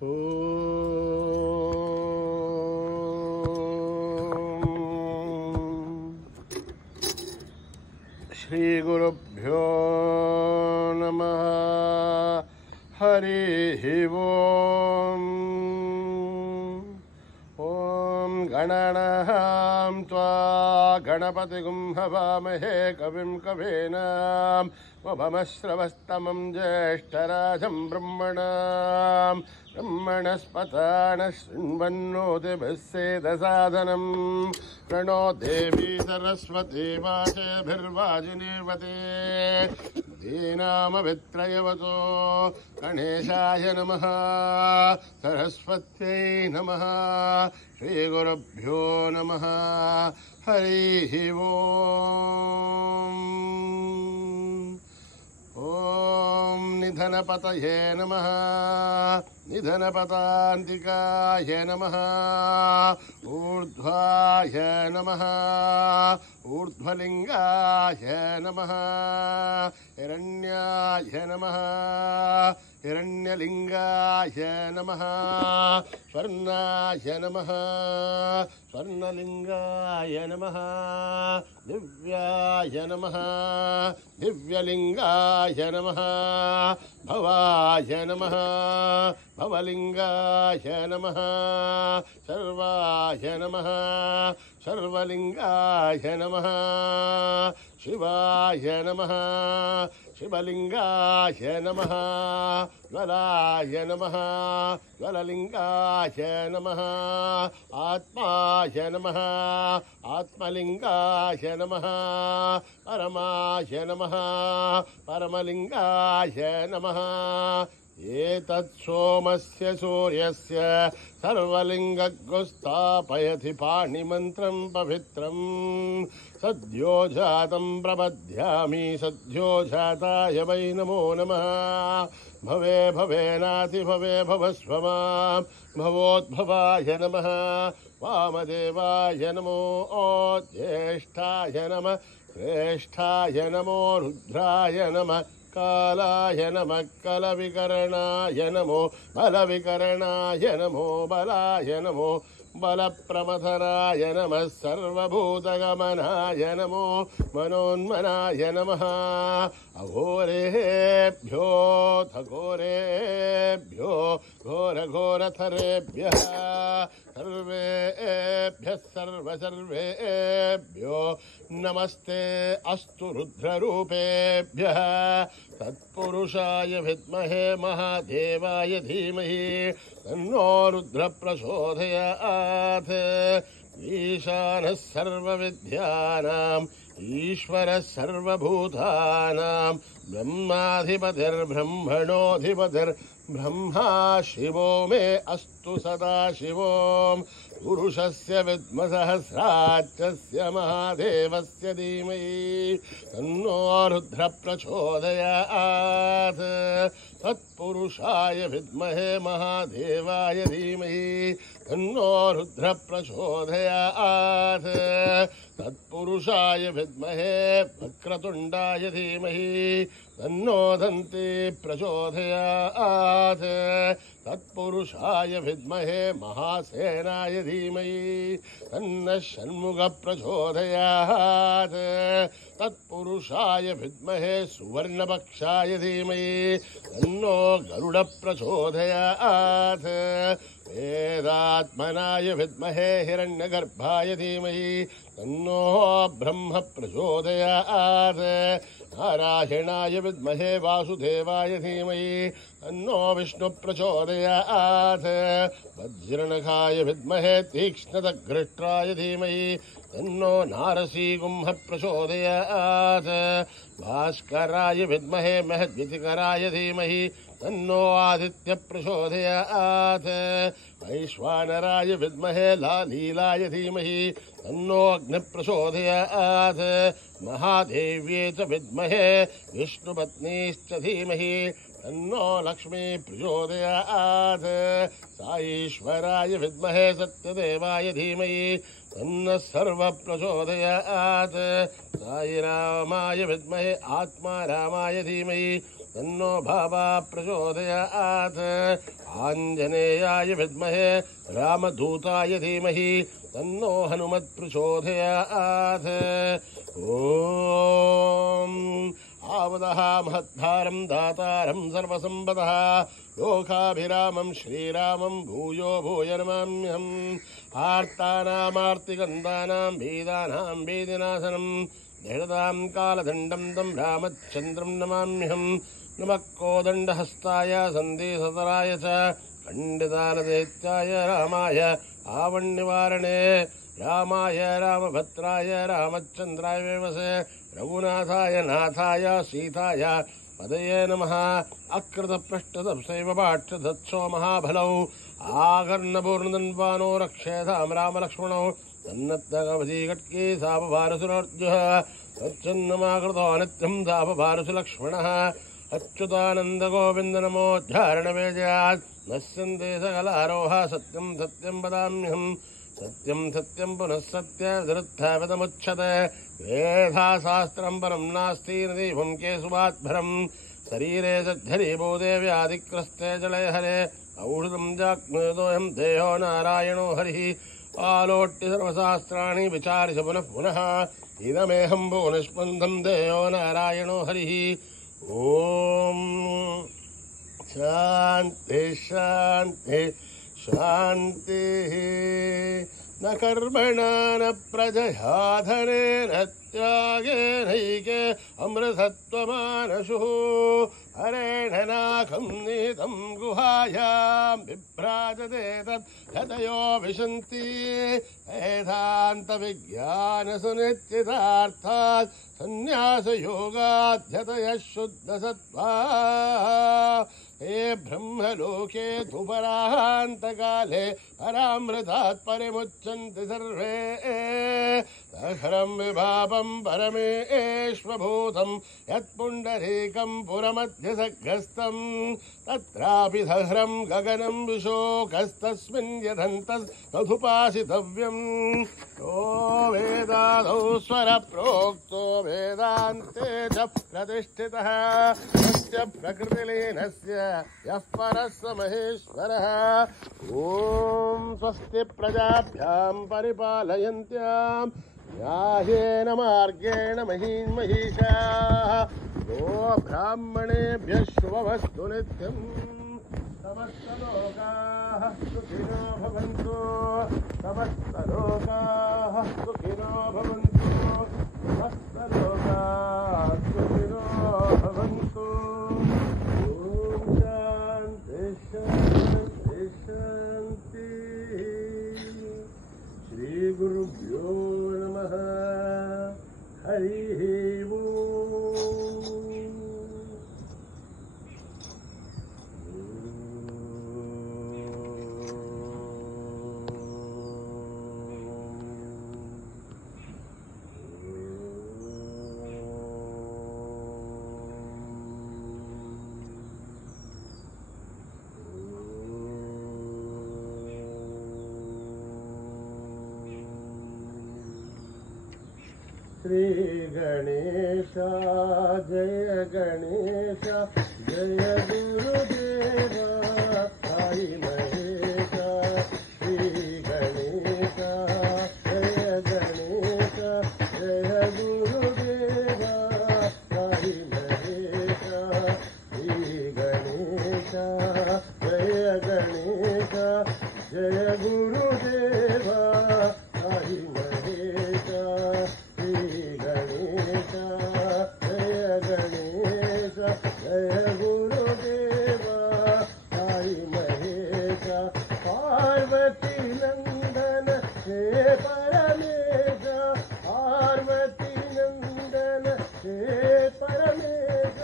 శ్రీ గురుభ్యో నమః. హరి ఓం. ఓం గణానాం త్వా గణపతిగుం హవామహే కవిం కవీనాం ఉపమశ్రవస్తమం జ్యేష్ఠరాజం బ్రహ్మణస్పతాన శృण्वन्नोतिभिः सेदसादनं प्रणो देवी सरस्वती वाचभिर्वाजिनीवते दीनामवित्रयवतो गणेशाय नमः. सरस्वत्यै नमः. श्रीगुरुभ्यो नमः. हरिः ओम्. ओम निधनपतये नमः. निधनपतान्तिकाय नमः. ऊर्ध्वाय नमः. ऊर्ध्वलिंगाय नमः. हिरण्याय नमः. हिरण्यलिंगाय नमः. स्वर्णाय नमः. स्वर्णलिंगाय नमः. दिव्याय नमः. दिव्यलिंगाय नमः. भवाय नमः. भवलिंगाय नमः. सर्वाय नमः. सर्वलिंगाय नमः. शिवाय नमः. शिवलिंगाय नमः. ज्वलाय नमः. ज्वललिंगाय नमः. आत्माय नमः. आत्मलिंगाय नमः. परमाय नमः. परमलिंगाय नमः. एतत् सोमस्य सूर्यस्य सर्वलिंगगुस्थापयति पाणिमन्त्रं पवित्रम् सद्यो जातं प्रबध्यामि. सद्यो जाताय वै नमो नमः. भवे भवेनाति भवे भवस्व मां. भवोद्भवाय नमः. वामदेवाय नमो. ज्येष्ठाय नमः. श्रेष्ठाय नमो. रुद्राय नमः. कालाय नमः. कलविकरणाय नमो. बलविकरणाय नमो. बलाय नमो. बलप्रमथराय नमः. सर्वभूतगमनाय नमो. मनोन्मनाय नमः. अघोरेभ्यो घोरेभ्यो घोरघोरथरेभ्यः सर्वेभ्यः सर्वेभ्यो नमस्ते अस्तु. रुद्ररूपेभ्यः तत्पुरुषाय विद्महे महादेवाय धीमहि तन्नो रुद्र प्रचोदयात्. ईशानः सर्वविद्यानाम् ईश्वरः सर्वभूतानां ब्रह्माधिपतिर्ब्रह्मणोऽधिपतिर्ब्रह्मा शिवो मे अस्तु सदा शिवों. पुरुषस्य विद्मसहस्राक्षस्य महादेवस्य धीमहि तन्नो रुद्र प्रचोदयात्. तत्पुरुषाय विद्महे महादेवाय धीमहि तन्नो रुद्र प्रचोदयात्. तत्पुरुषाय विद्महे वक्रतुण्डाय धीमहि तन्नो दन्ती प्रचोदयात्. तत्पुरुषाय विद्महे महासेनाय धीमहि तन्नः षण्मुखः प्रचोदयात्. तत्पुरुषाय विद्महे सुवर्णपक्षाय धीमहि तन्नो गरुड प्रचोदयात्. वेदात्मनाय विद्महे हिरण्यगर्भाय धीमहि तन्नो ब्रह्म प्रचोदयात्. नारायणाय विद्महे वासुदेवाय धीमहि तन्नो विष्णु प्रचोदयात्. वज्रनखाय विद्महे तीक्ष्णदग्रष्ट्राय धीमहि तन्नो नारसीगुंह प्रचोदयात्. भास्कराय विद्महे महद्वितिकराय धीमहि तन्नो आदित्य प्रचोदयात्. वैश्वानराय विद्महे लालीलाय धीमहि तन्नो अग्नि प्रचोदयात्. महादेव्ये च विद्महे विष्णुपत्नीश्च धीमहि तन्नो लक्ष्मी प्रचोदयात्. साईश्वराय विद्महे सत्यदेवाय धीमहि तन्नः सर्वप्रचोदयात्। साईरामाय विद्महे आत्मारामाय धीमहि तन्नो भावा प्रचोदयात्। आञ्जनेयाय विद्महे रामदूताय धीमहि तन्नो हनुमत् प्रचोदयात्। ॐ आवदः महद्धारं दातारं सर्वसम्पदः लोकाभिरामं श्रीरामं भूयो भूय नमाम्यहम्। आर्तानामार्तिगन्धानां भीदानां भीदिनाशनं दृढतां कालदण्डं तं रामचन्द्रं नमाम्यहम्। नमः कोदण्डहस्ताय सन्धिसतराय च खण्डितानदैत्याय रामाय आवण्यवारणे रामाय रामभद्राय रामचन्द्राय वेमसे रघुनाथाय नाथाय सीताय पदये नमः। अकृतपृष्ठदंशैव पाठ्यदत्सो महाबलौ आकर्णपूर्णदन्वानो रक्षेतां रामलक्ष्मणौ तन्नत्तकवधीकट्की सापभारसुरोर्जुः तच्चन्नमाकृतो नित्यं सापभारसु लक्ष्मणः। अच्युतानन्दगोविन्द नमोद्धारणवेजयात् नश्यन्ते सकलारोह सत्यं सत्यं वदाम्यहम्। सत्यं सत्यं पुनः सत्यवदमुच्यते वेदाशास्त्रं परं नास्ति न दीपं केशवात्भरम्। शरीरे सद्धरीभूते व्याधिक्रस्ते जले हरे औषधं जाग्मयोऽयं देहो नारायणो हरिः। आलोट्य सर्वशास्त्राणि विचार्य पुनः पुनः इदमेहं भुवनस्पन्दं देहो नारायणो हरिः। ॐ शान्ति शान्ति शान्तिः। न कर्मणा न प्रजया धनेन त्यागेनैके अमृतत्वमानशुः। हरेण नाकं नीतं गुहायां बिभ्राजते तत् हृदयो विशन्ति। वेदान्तविज्ञानसुनिश्चितार्थात् संन्यासयोगाध्यतयः शुद्धसत्त्वा। हे ब्रह्मलोके धुपरान्तकाले परामृतात् परिमुच्यन्ति सर्वे। सहरं विभावं परमेश्वभूतं यत्पुण्डरीकं पुरमध्यसग्रस्तं तत्रापि सहरं गगनं विशोकस्तस्मिन् यदन्तस्तदुपासितव्यम्। यो वेदादौ स्वरप्रोक्तो वेदान्ते च प्रतिष्ठितः तस्य प्रकृतिलीनस्य यः परः स महेश्वरः। ॐ स्वस्ति प्रजाभ्यां परिपालयन्त्यां न्यायेन मार्गेण महीन् महिषाः। गो ब्राह्मणेभ्यः शुभमस्तु नित्यम्। समस्तलोकाः सुखिनो भवन्तु समस्तलोकाः सुखिनो भवन्तु समस्तलोकाः सुखिनो भवन्तु। ॐ शान्ति शान्ति शान्तिः। श्रीगुरुभ्यो नमः। हरिः ओम्। श्री गणेश जय गणेश जय गुरुदेव साई महेश। श्री गणेश जय गणेश जय गुरुदेव साई महेश। श्री गणेश जय गणेश जय गुरुदेव साई महेश। जय गुरुदेव साई महेश। पार्वती नंदन हे परमेश पार्वती नंदन हे परमेश।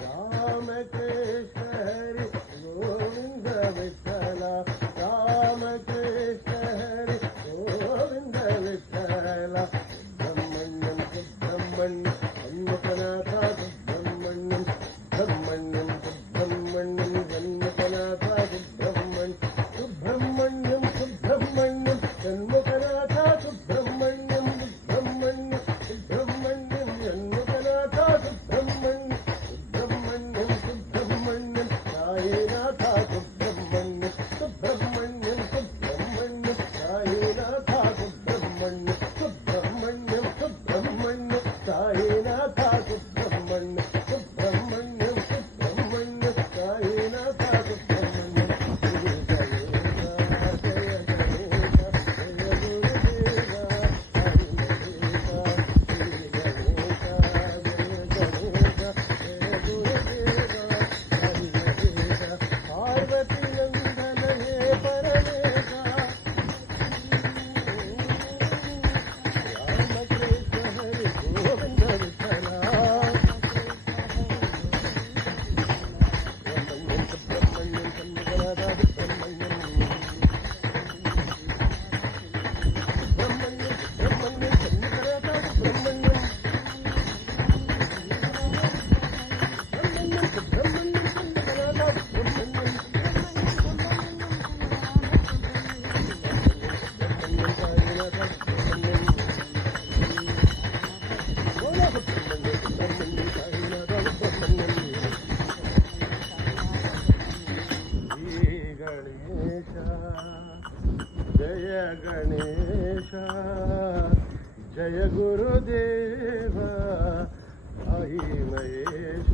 राम कृष्ण हरि गोविंद विठ्ठला राम कृष्ण गणेश जय गणेश जय गुरुदेव आई महेश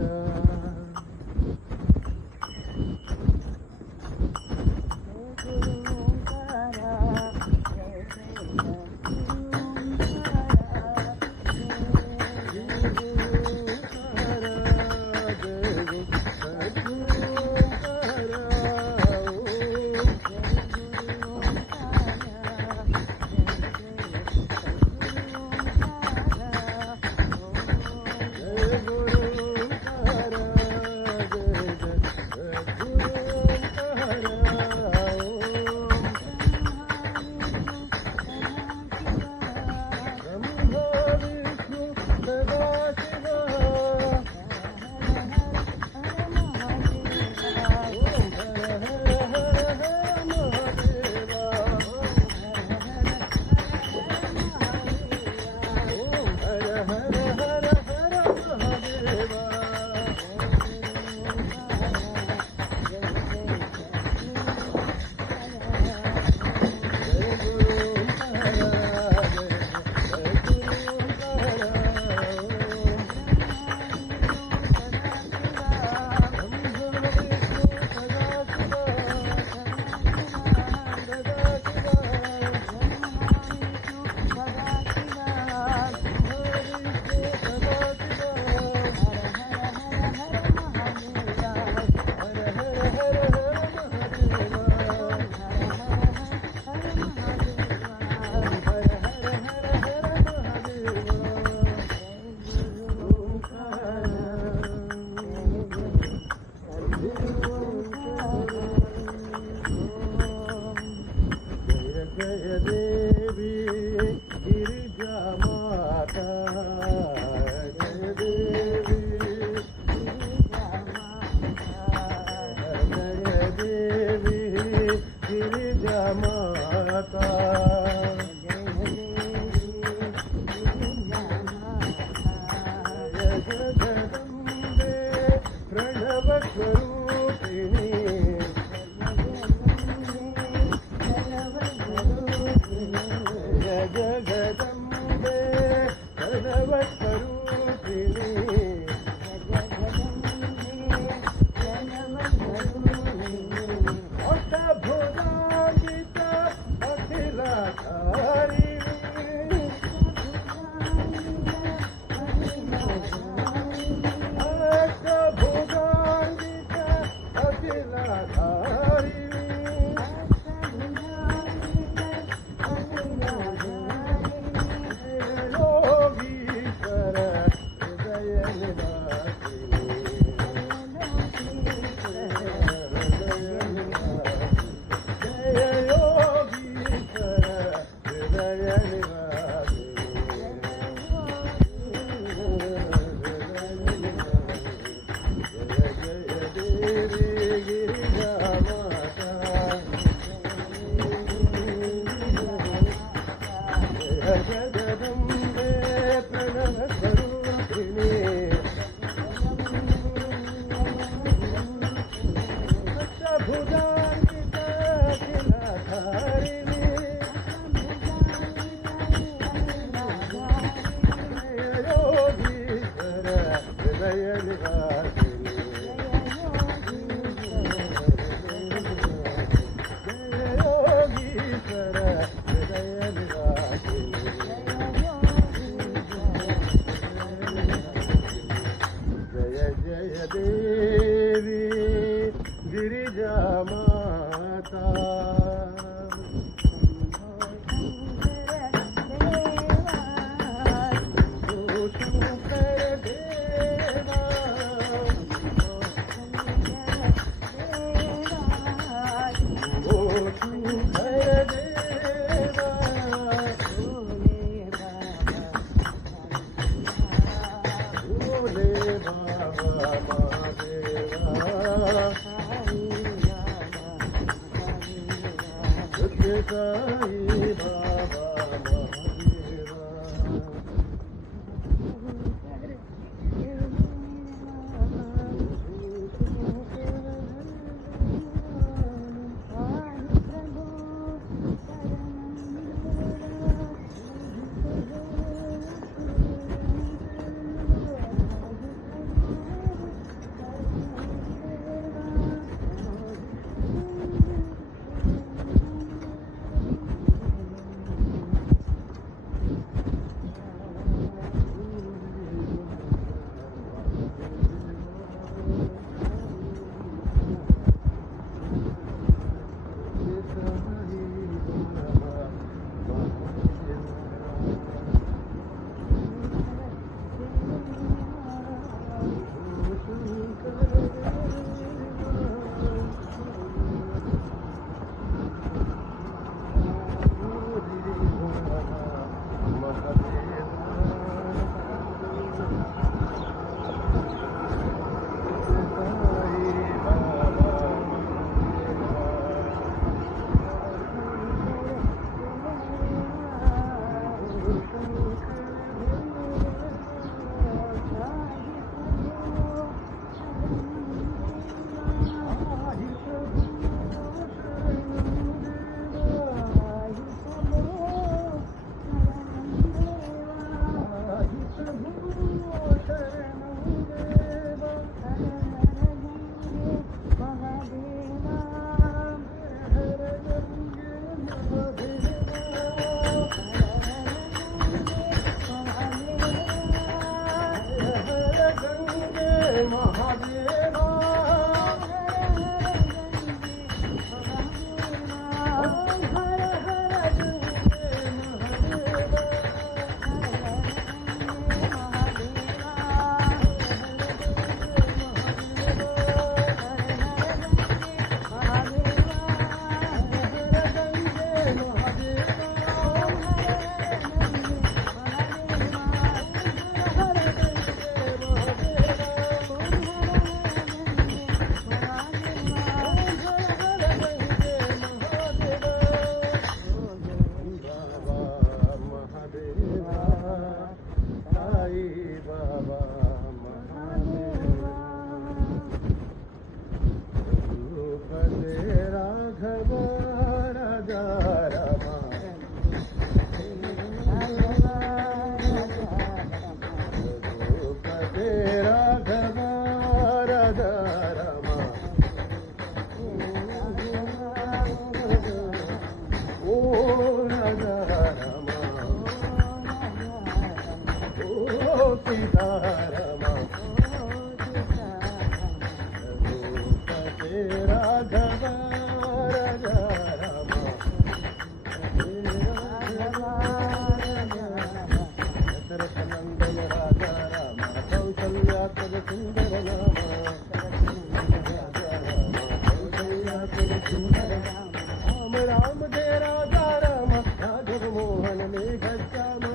राम राम जय राजा राम राघव मोहन में श्याम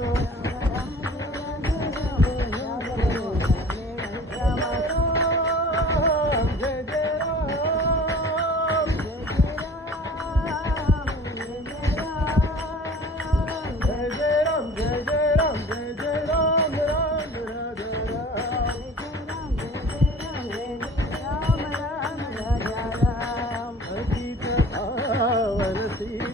See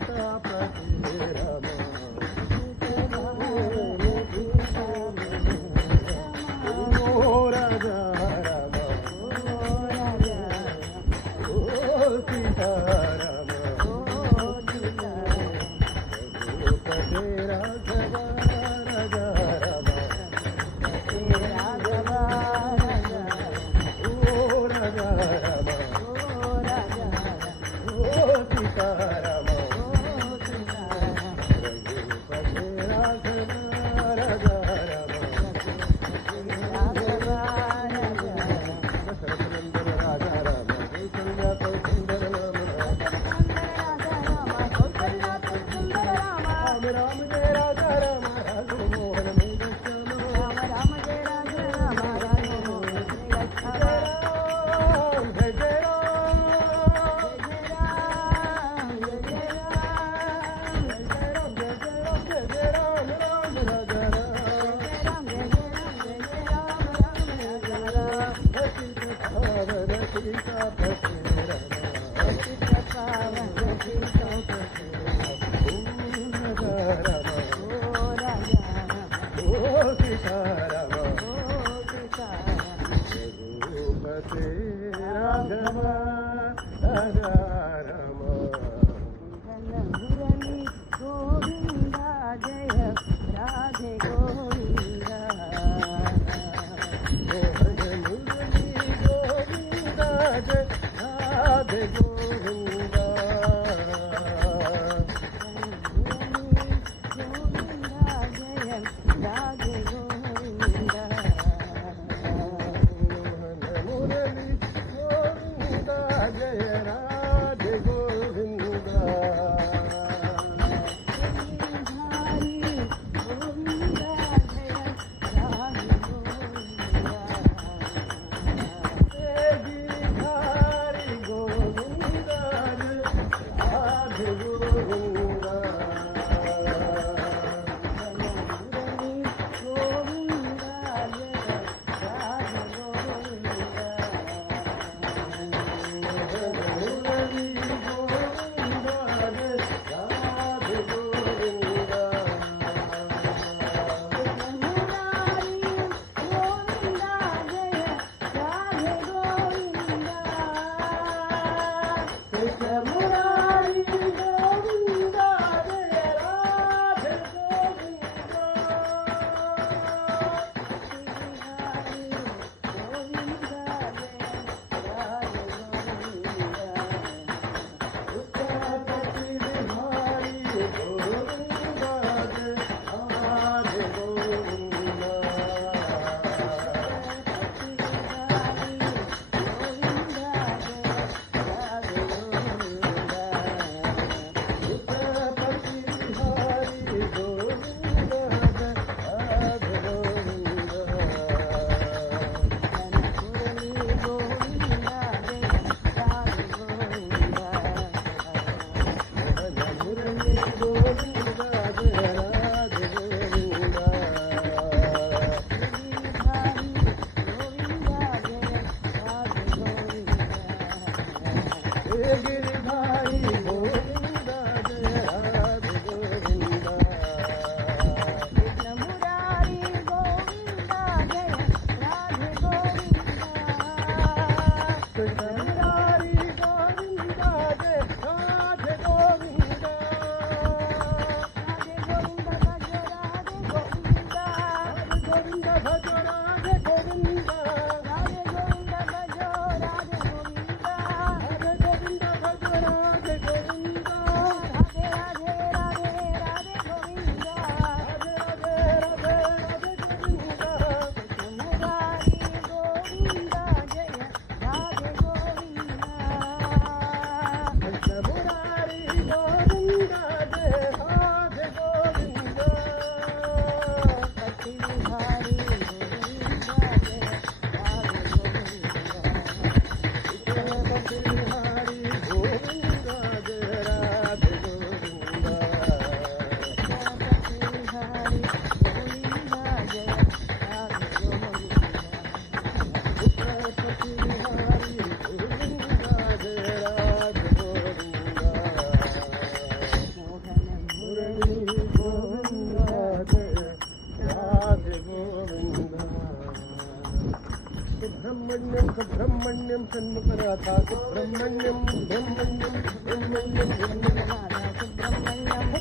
సుబ్రహ్మణ్యం షణ్ముఖనాథ సుబ్రహ్మణ్యం బ్రహ్మణ్యం బ్రహ్మణ్యం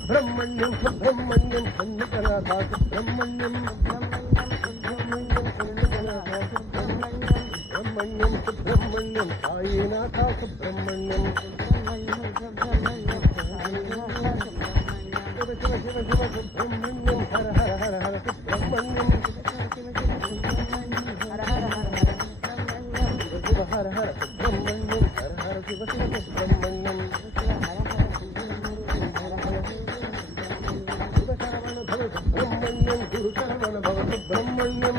బ్రహ్మణ్యం సుబ్రహ్మణ్యం షణ్ముఖనాథ సుబ్రహ్మణ్యం బ్రహ్మణ్యం సుబ్రహ్మణ్యం సాయినాథ సుబ్రహ్మణ్యం శివ శివ శివ శివ సుబ్రహ్మణ్యం హర హర హర హర సుబ్రహ్మణ్యం శివ హర హర సుబ్రహ్మణ్యం హర హర శివ శివ సుబ్రహ్మణ్యం శివ శరవణ భవ సుబ్రహ్మణ్యం గురు శరవణ భవ సుబ్రహ్మణ్యం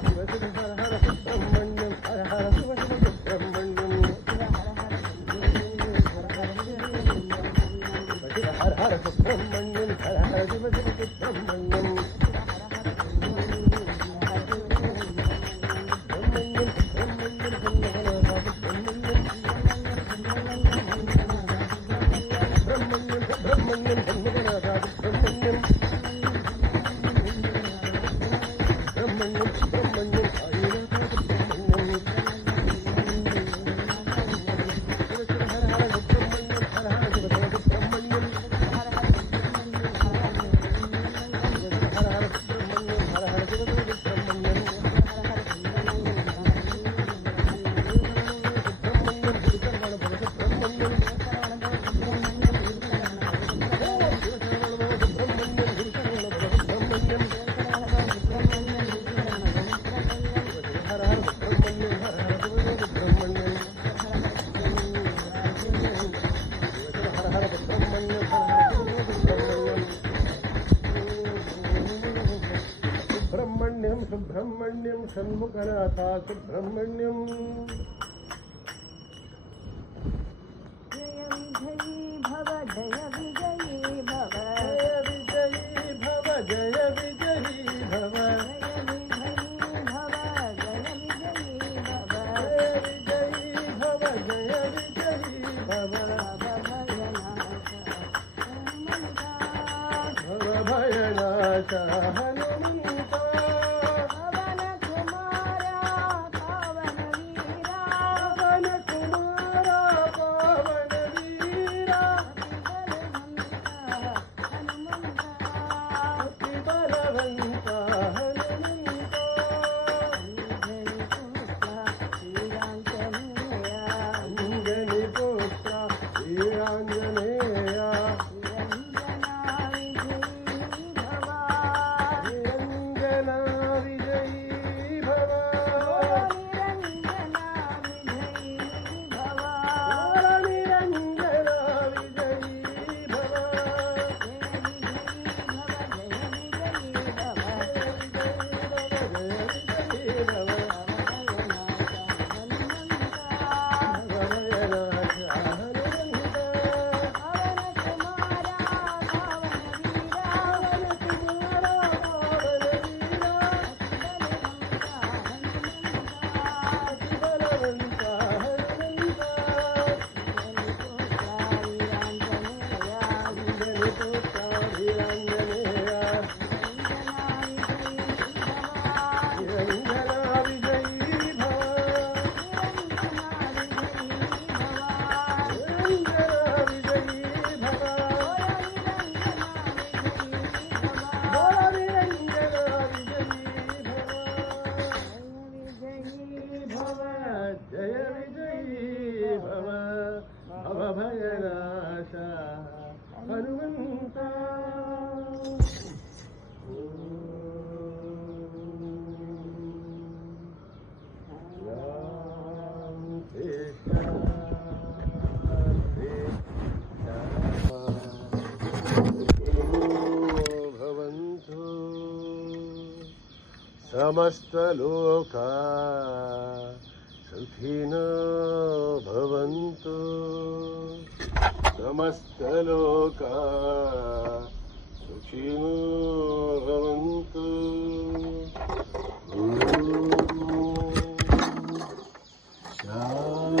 శివ శివ హర హర సుబ్రహ్మణ్యం హర హర శివ శివ సుబ్రహ్మణ్యం శివ హర హర సుబ్రహ్మణ్యం హర హర శివ శివ సుబ్రహ్మణ్యం సుబ్రహ్మణ్యం షణ్ముఖనాథ సుబ్రహ్మణ్యం జయ విజయీ భవ జయ విజయీ భవ జయ విజయీ భవ జయ విజయీ భవ జయ విజయీ భవ జయ విజయీ భవ భవ భయనాశ హనుమంత పవన కుమార పవన వీరా పవన కుమార పవన వీరా హనుమంత అతి బలవంత హనుమంత అంజని పుత్ర శ్రీరాంజనేయ నిరంజన విజయీ భవ నిరంజన విజయీ భవ జయ విజయీ భవ భవ భయనాశ హనుమంత భవంతు సమస్తలోకా సుఖినో భవంతు సమస్తలోకా సుఖినో భవంతు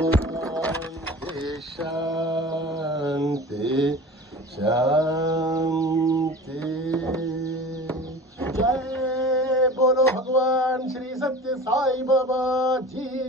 శాంతి శాంతి శాంతి జయ బోలో भगवान श्री सत्य साई बाबा जी